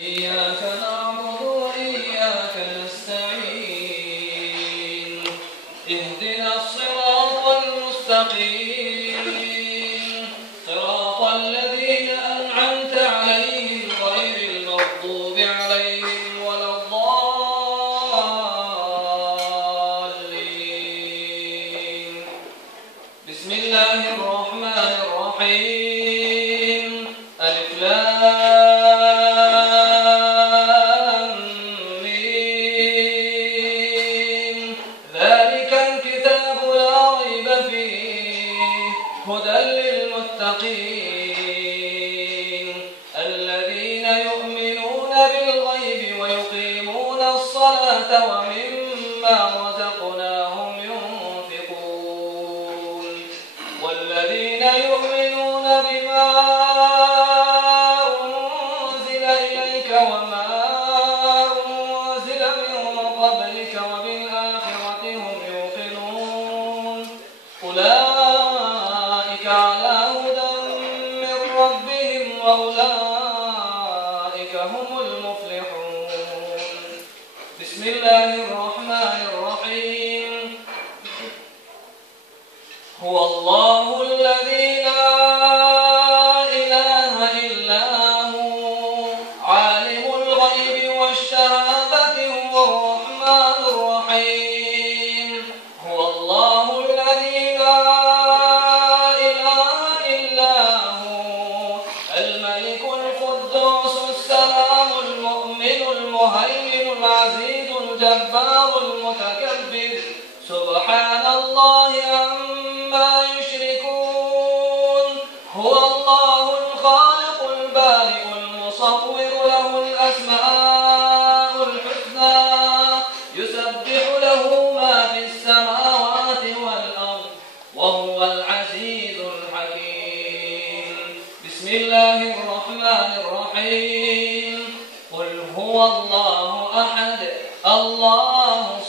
إياك نعبد وإياك نستعين اهدنا الصراط المستقيم صراط الذين أنعمت عليهم غير المغضوب عليهم ولا الضالين. بسم الله الرحمن الرحيم. ألف لام ميم. ذلك الكتاب لا ريب فيه هدى للمتقين الذين يؤمنون بالغيب ويقيمون الصلاة ومما رزقناهم ينفقون والذين يؤمنون بما أنزل إليك وما أنزل من قبلك وبالآخرة هم يوقنون أولئك على هدى من ربهم وأولئك هم المفلحون. بسم الله الرحمن الرحيم. هو الله الذي لا إله إلا هو عالم الغيب والشهادة هو الرحمن الرحيم. هو الله الذي لا إله إلا هو الملك القدوس السلام المؤمن المهيمن العزيز الجبار المتكبر سبحان الله عما يشركون. هو الله الخالق البارئ المصور له الأسماء الحسنى يسبح له ما في السماوات والأرض وهو العزيز الحكيم. بسم الله الرحمن الرحيم. قل هو الله أحد الله